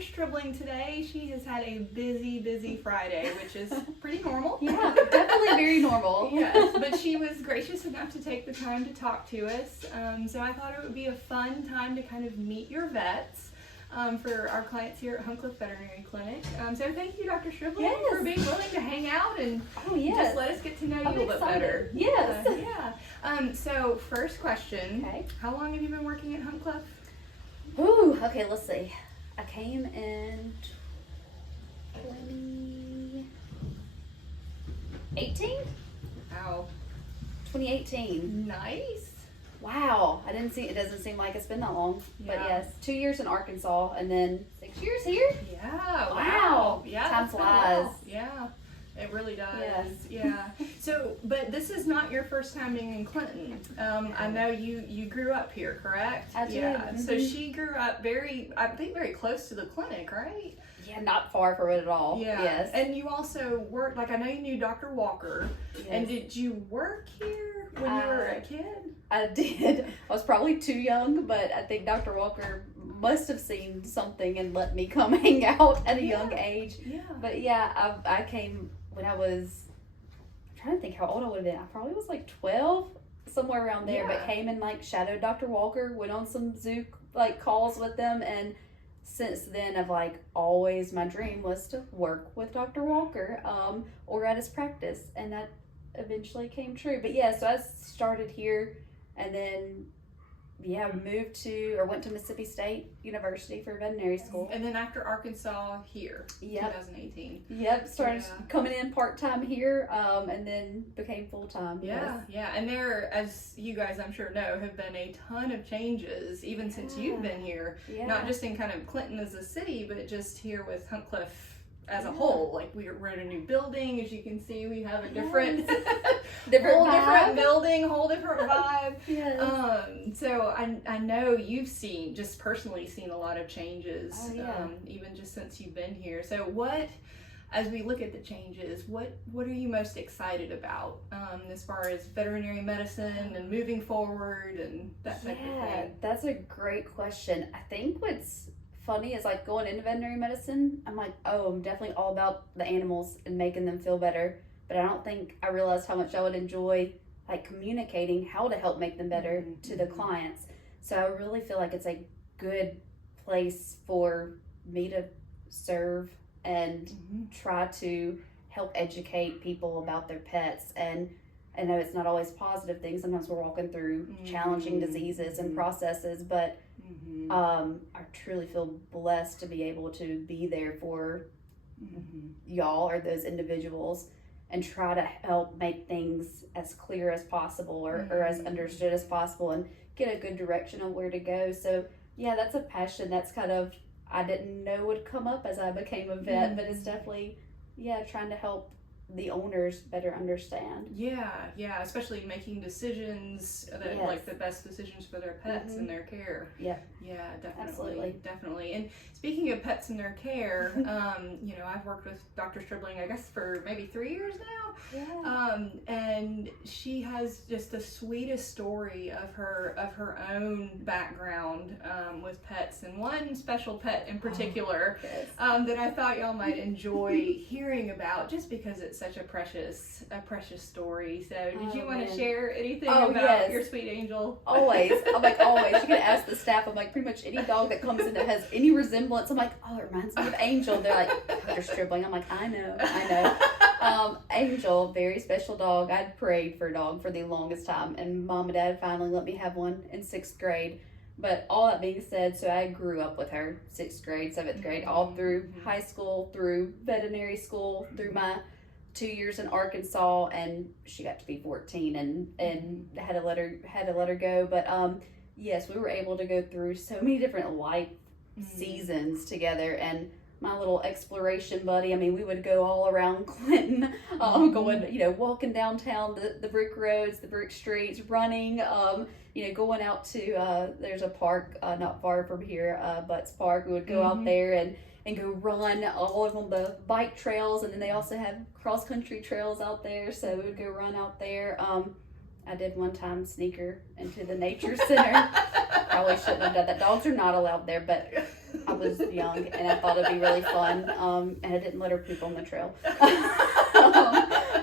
Dr. Stribling today. She has had a busy Friday, which is pretty normal. Yeah, definitely very normal. Yes, but she was gracious enough to take the time to talk to us. So I thought it would be a fun time to kind of meet your vets. For our clients here at Huncliffe Veterinary Clinic. So thank you, Dr. Stribling, for being willing to hang out and just let us get to know you a little bit better. Yes. So first question, how long have you been working at Huncliffe? Ooh, okay, let's see. I came in 2018? Wow. 2018. Nice. Wow, it doesn't seem like it's been that long. Yeah. But yes, 2 years in Arkansas and then 6 years here. Yeah. Wow. Yeah. Time flies. Yeah. It really does. Yes. Yeah. So, but this is not your first time being in Clinton. I know you grew up here, correct? I did. Yeah. Mm-hmm. So she grew up very close to the clinic, right? Yeah, not far from it at all. Yeah. Yes. And you also worked, I know you knew Dr. Walker. Yes. And did you work here when you were a kid? I did. I was probably too young, but I think Dr. Walker must have seen something and let me come hang out at a young age. Yeah. But yeah, I came when I was, I'm trying to think how old I would have been. I probably was like 12, somewhere around there, but came and shadowed Dr. Walker, went on some zoo calls with them, and since then I've always, my dream was to work with Dr. Walker or at his practice, and that eventually came true. But yeah, so I started here and then went to Mississippi State University for veterinary school. And then after Arkansas here, 2018. Yep, started coming in part-time here and then became full-time. Yeah. And there, as you guys I'm sure know, have been a ton of changes even since you've been here. Yeah. Not just in kind of Clinton as a city, but just here with Huncliffe as a whole. We're in a new building, as you can see. We have a different different building, whole different vibe. Yes. So I know you've personally seen a lot of changes, even just since you've been here. So as we look at the changes, what are you most excited about as far as veterinary medicine and moving forward and that type of thing? That's a great question. I think what's funny is going into veterinary medicine, I'm I'm definitely all about the animals and making them feel better, but I don't think I realized how much I would enjoy communicating how to help make them better to the clients. So I really feel like it's a good place for me to serve and try to help educate people about their pets. And I know it's not always positive things. Sometimes we're walking through challenging diseases and processes, but I truly feel blessed to be able to be there for y'all or those individuals and try to help make things as clear as possible or as understood as possible and get a good direction of where to go. So yeah, that's a passion that's I didn't know would come up as I became a vet, but it's definitely, trying to help the owners better understand. Yeah, especially making decisions that the best decisions for their pets and their care. Yeah, definitely. And speaking of pets and their care, I've worked with Dr. Stribling, I guess, for maybe 3 years now. Yeah. And she has just the sweetest story of her own background with pets, and one special pet in particular that I thought y'all might enjoy hearing about, just because it's such a precious story. So did you want to share anything about your sweet Angel? Always. I'm always. You can ask the staff. I'm pretty much any dog that comes in that has any resemblance, I'm it reminds me of Angel. They're Dr. Stribling. I'm I know. Angel, very special dog. I'd prayed for a dog for the longest time, and Mom and Dad finally let me have one in 6th grade. But all that being said, so I grew up with her, 6th grade, 7th grade, all through high school, through veterinary school, through my 2 years in Arkansas, and she got to be 14 and had to let her go. But yes, we were able to go through so many different life seasons together, and my little exploration buddy, we would go all around Clinton, going, walking downtown the brick roads, the brick streets, running, going out to, there's a park not far from here, Butts Park. We would go out there and go run all of the bike trails, and then they also have cross-country trails out there, so we would go run out there. I did one time sneaker into the nature center. Probably shouldn't have done that. Dogs are not allowed there, but I was young, and I thought it'd be really fun. And I didn't let her poop on the trail.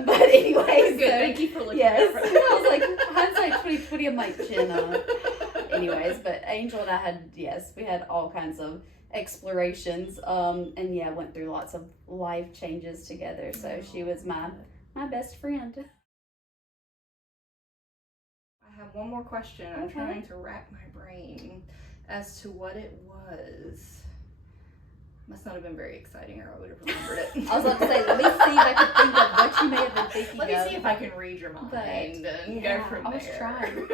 But anyways, good. Thank you for looking yes, out for I was like, hindsight 2020. I'm like, Jenna. Anyways, but Angel and I we had all kinds of explorations. And yeah, went through lots of life changes together. So she was my best friend. I have one more question. I'm Okay. trying to rack my brain as to what it was. Must not have been very exciting, or I would have remembered it. I was about to say, let me see if I can think of what you may have been thinking Let me of. see if I can read your mind and yeah, go from I was there. trying.